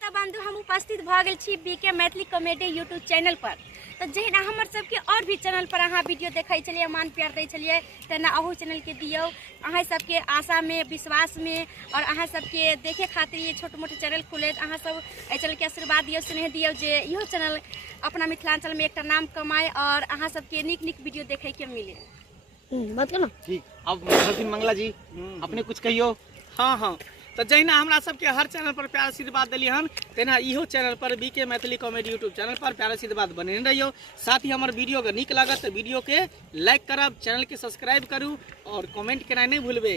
श्रोता बंधु हम उपस्थित भ गेल छी BK Maithili comedy YouTube channel पर। तो जहिना हमर सबके और भी चैनल पर अहाँ वीडियो देखै छलिए, मान प्यार दै छलिए, तेना अहू चैनल के दियौ। अहाँ सबके आशा में, विश्वास में और अहाँ सबके देखे खातिर ये छोट मोट चैनल खुले। अहाँ सब एहि चैनल के आशीर्वाद दियौ, स्नेह दियौ जे इहो चैनल अपना मिथिलांचल में एक नाम कमाए और अहाँ सबके नीक नीक वीडियो देखे के मिले। बात करो ठीक। अब मंगला जी अपने कुछ कहियो। हाँ तो जहिना हमरा सबके हर चैनल पर प्यार आशीर्वाद दिली हन, तेना इहो चैनल पर BK Maithili comedy YouTube channel पर प्यार आशीर्वाद बने रहियो। साथ ही हमारे वीडियो के निक लागत तो वीडियो के लाइक करब, चैनल के सब्सक्राइब करू और कमेंट करना नहीं भूलबे।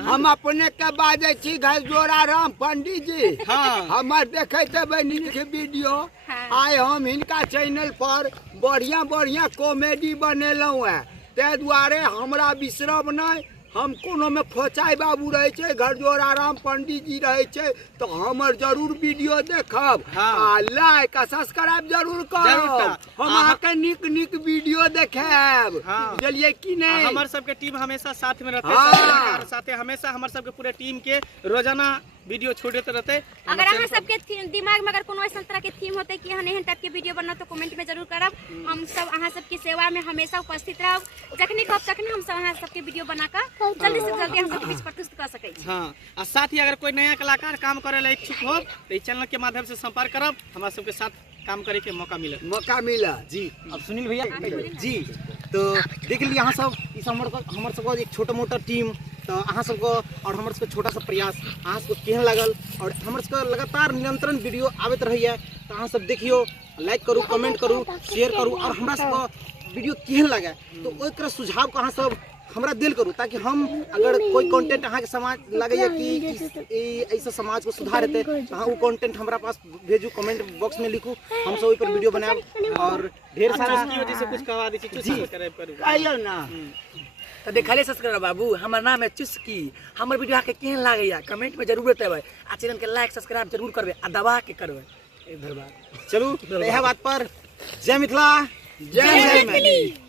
हम अपने के बाजे छी घरजोड़ा राम पंडित जी। हाँ हमार देखे वीडियो आए हम इनका चैनल पर बढ़िया बढ़िया कॉमेडी बनेलहुँ है। ते दुआरे हमरा बिसरब नहीं। हम कोनो में खोचाई बाबू रहे छे, घरजोड़ा राम पंडित जी रहे छे, तो हमर जरूर वीडियो देखब। हाँ। लाइक आ सब्सक्राइब जरूर करब। हम आके निक निक वीडियो देखेब। बुझलिए कि नहीं? हमर सबके टीम हमेशा साथ में रहते है। साथे हमेशा हमर सबके पूरे टीम के रोजाना वीडियो छोड़ते रहते। अगर अहाँ सबके दिमाग में अगर कोनो ऐसा तरह के थीम होते कि एहन टाइप के वीडियो बनना तो कमेंट में जरूर करब। हम सब अहाँ सबकी सेवा में हमेशा उपस्थित रहब। जखनी कहब तखनी हम सब अहाँ सबके वीडियो बनाकर जल्दी से जल्दी हम सबके बीच प्रस्तुत कर सकै छी। हाँ और साथ ही अगर कोई नया कलाकार काम करे ला इच्छुक हो तो इस चैनल के माध्यम से संपर्क करब, हमरा सबके साथ काम करे के मौका मिला जी। अब सुनील भैया जी तो देख लिया अहाँ सब इस हमर सबको एक छोटा मोटा टीम तो अहाँ सबको और हमर सबके छोटा सा प्रयास अहाँ सबको केहन लागल और हमर सबके लगातार निरंतर वीडियो आबत रहिए तो अहाँ सब देखियो, लाइक करू, कमेंट करू, शेयर करू और हमरा सबको वीडियो केहन लगे तो ओकरा सुझाव को अहाँ सब हमरा दिल करू, ताकि हम अगर कोई कंटेंट अहाँ के समाज लगे कि ऐसा समाज को सुधार हेते तो अहाँ वो कंटेंट हमरा पास भेजू, कमेंट बॉक्स में लिखू, हम सब ओइ पर वीडियो बनाएब और ढेर सारा जैसे कुछ कहवा दी छी आइयो ना तो देखले सब्सक्राइब बाबू, हमर नाम है चुस्की। हमर वीडियो आके केहन लागैया कमेंट में जरूर बताबे आ चैनल के लाइक सब्सक्राइब जरूर करबे आ दबा के करबे। चलू यह बात पर जय मिथिला, जय मैथिली।